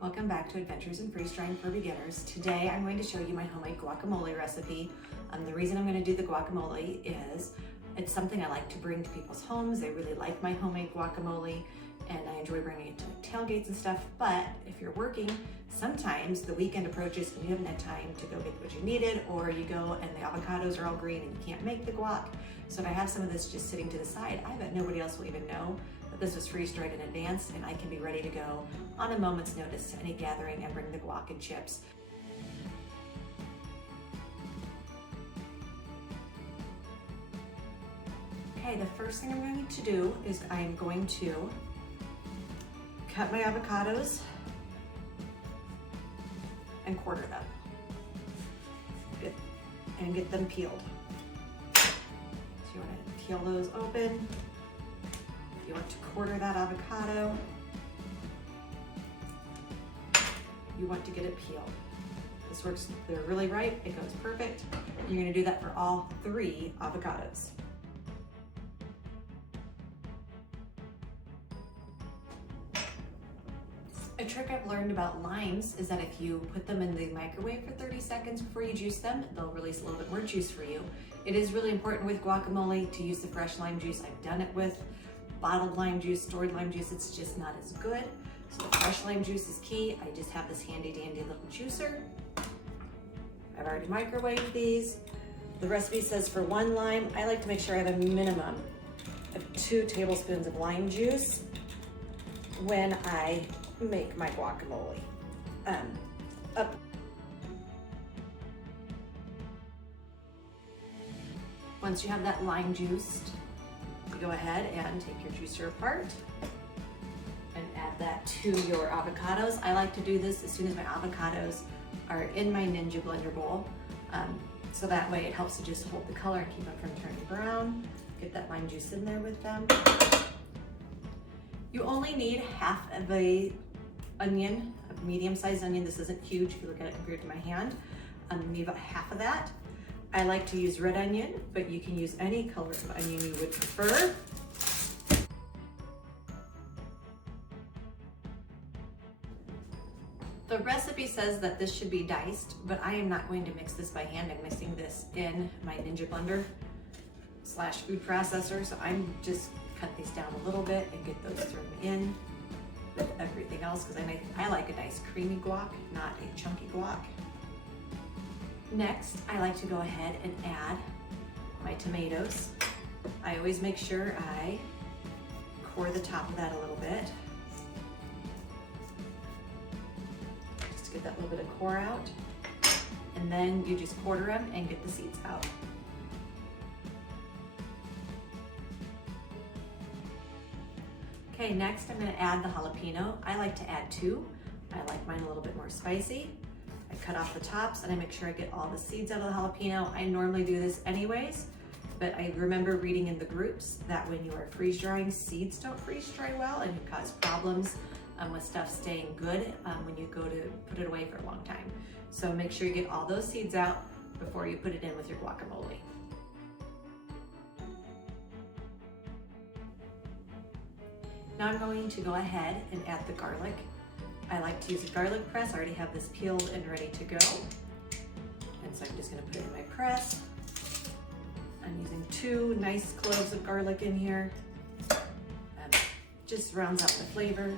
Welcome back to Adventures in Freeze Drying for Beginners. Today I'm going to show you my homemade guacamole recipe. The reason I'm going to do the guacamole is it's something I like to bring to people's homes. They really like my homemade guacamole and I enjoy bringing it to tailgates and stuff. But if you're working, sometimes the weekend approaches and you haven't had time to go get what you needed, or you go and the avocados are all green and you can't make the guac. So if I have some of this just sitting to the side, I bet nobody else will even know that this was freeze dried in advance and I can be ready to go on a moment's notice to any gathering and bring the guac and chips. Okay, the first thing I'm going to do is I'm going to cut my avocados and quarter them and get them peeled. So you want to peel those open. If you want to quarter that avocado, you want to get it peeled. This works, they're really ripe, it goes perfect. You're gonna do that for all 3 avocados. A trick I've learned about limes is that if you put them in the microwave for 30 seconds before you juice them, they'll release a little bit more juice for you. It is really important with guacamole to use the fresh lime juice. I've done it with bottled lime juice, stored lime juice, it's just not as good. So the fresh lime juice is key. I just have this handy dandy little juicer. I've already microwaved these. The recipe says for 1 lime, I like to make sure I have a minimum of 2 tablespoons of lime juice when I make my guacamole. Once you have that lime juiced, you go ahead and take your juicer apart and add that to your avocados. I like to do this as soon as my avocados are in my Ninja blender bowl. So that way it helps to just hold the color and keep them from turning brown. Get that lime juice in there with them. You only need half of a onion, a medium-sized onion. This isn't huge if you look at it compared to my hand. You need about half of that. I like to use red onion, but you can use any color of onion you would prefer. The recipe says that this should be diced, but I am not going to mix this by hand. I'm mixing this in my Ninja blender / food processor. So I'm just cut these down a little bit and get those thrown in with everything else, because I like a nice creamy guac, not a chunky guac. Next, I like to go ahead and add my tomatoes. I always make sure I core the top of that a little bit, just to get that little bit of core out. And then you just quarter them and get the seeds out. Okay, next I'm gonna add the jalapeno. I like to add 2. I like mine a little bit more spicy. I cut off the tops and I make sure I get all the seeds out of the jalapeno. I normally do this anyways, but I remember reading in the groups that when you are freeze drying, seeds don't freeze dry well and can cause problems with stuff staying good when you go to put it away for a long time. So make sure you get all those seeds out before you put it in with your guacamole. Now I'm going to go ahead and add the garlic. I like to use a garlic press. I already have this peeled and ready to go. And so I'm just gonna put it in my press. I'm using 2 nice cloves of garlic in here. Just rounds out the flavor.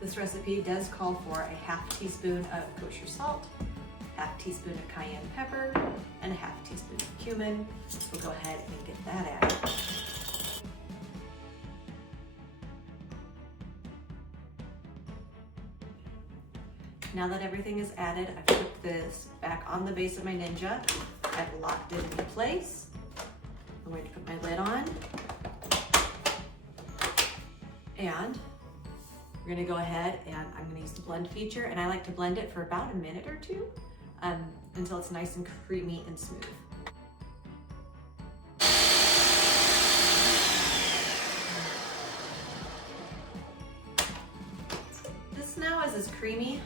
This recipe does call for a ½ teaspoon of kosher salt, ½ teaspoon of cayenne pepper, and a ½ teaspoon of cumin. We'll go ahead and get that added. Now that everything is added, I've put this back on the base of my Ninja. I've locked it into place. I'm going to put my lid on. And we're gonna go ahead and I'm gonna use the blend feature, and I like to blend it for about a minute or 2 until it's nice and creamy and smooth. This now is as creamy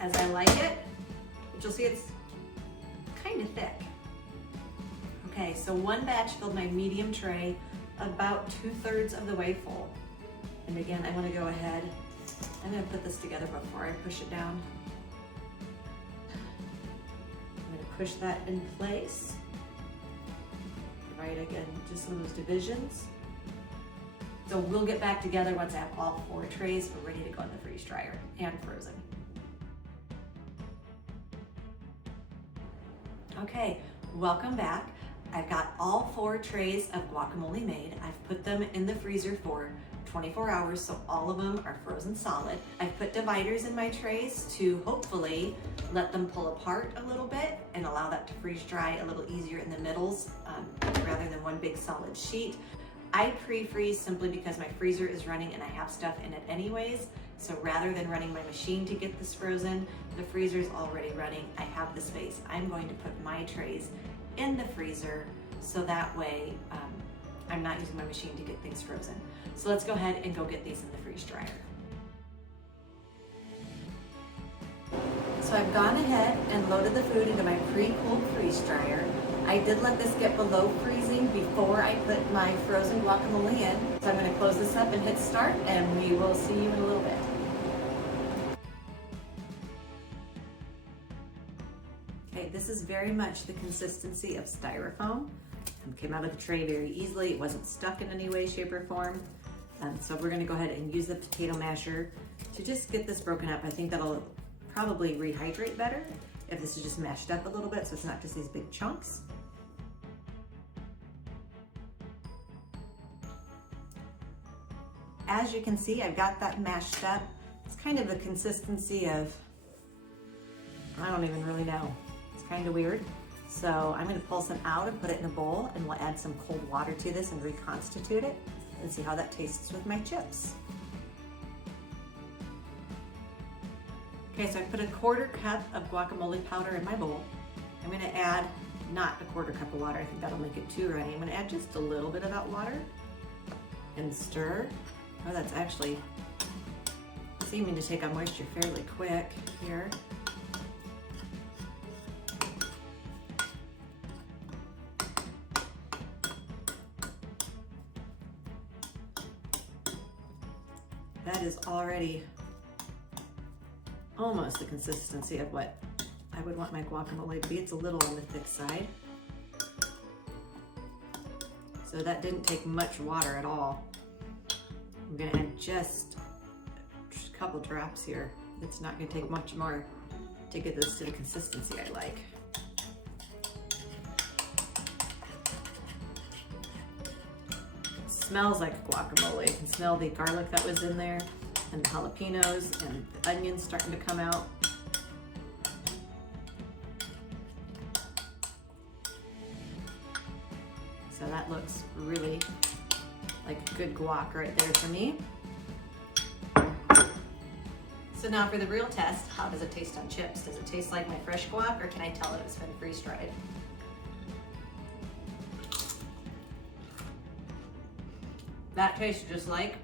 as I like it, but you'll see it's kind of thick. Okay, so 1 batch filled my medium tray about 2/3 of the way full. And again, I'm gonna go ahead, I'm gonna put this together before I push it down. I'm gonna push that in place. Right, again, just some of those divisions. So we'll get back together once I have all 4 trays ready to go in the freeze dryer and frozen. Okay, welcome back. I've got all 4 trays of guacamole made. I've put them in the freezer for 24 hours, so all of them are frozen solid. I've put dividers in my trays to hopefully let them pull apart a little bit and allow that to freeze dry a little easier in the middles rather than one big solid sheet. I pre-freeze simply because my freezer is running and I have stuff in it anyways. So rather than running my machine to get this frozen, the freezer's already running. I have the space. I'm going to put my trays in the freezer so that way I'm not using my machine to get things frozen. So let's go ahead and go get these in the freeze dryer. So I've gone ahead and loaded the food into my pre-cooled freeze dryer. I did let this get below freezing before I put my frozen guacamole in. So I'm going to close this up and hit start, and we will see you in a little bit. Okay, this is very much the consistency of styrofoam. It came out of the tray very easily. It wasn't stuck in any way, shape, or form. So we're going to go ahead and use the potato masher to just get this broken up. I think that'll probably rehydrate better if this is just mashed up a little bit so it's not just these big chunks. As you can see, I've got that mashed up. It's kind of the consistency of, I don't even really know. It's kind of weird. So I'm going to pull some out and put it in a bowl, and we'll add some cold water to this and reconstitute it and see how that tastes with my chips. Okay, so I put a 1/4 cup of guacamole powder in my bowl. I'm going to add not a 1/4 cup of water. I think that'll make it too runny. I'm going to add just a little bit of that water and stir. Oh, that's actually seeming to take on moisture fairly quick here. That is already almost the consistency of what I would want my guacamole to be. It's a little on the thick side. So that didn't take much water at all. I'm gonna add just a couple drops here. It's not gonna take much more to get this to the consistency I like. It smells like guacamole. You can smell the garlic that was in there and the jalapenos and the onions starting to come out. So that looks really like good guac right there for me. So now for the real test, how does it taste on chips? Does it taste like my fresh guac, or can I tell it's been freeze-dried? That tastes just like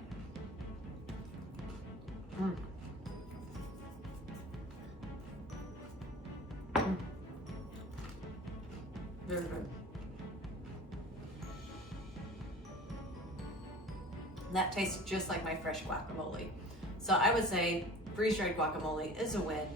very good. That tastes just like my fresh guacamole. So I would say freeze-dried guacamole is a win.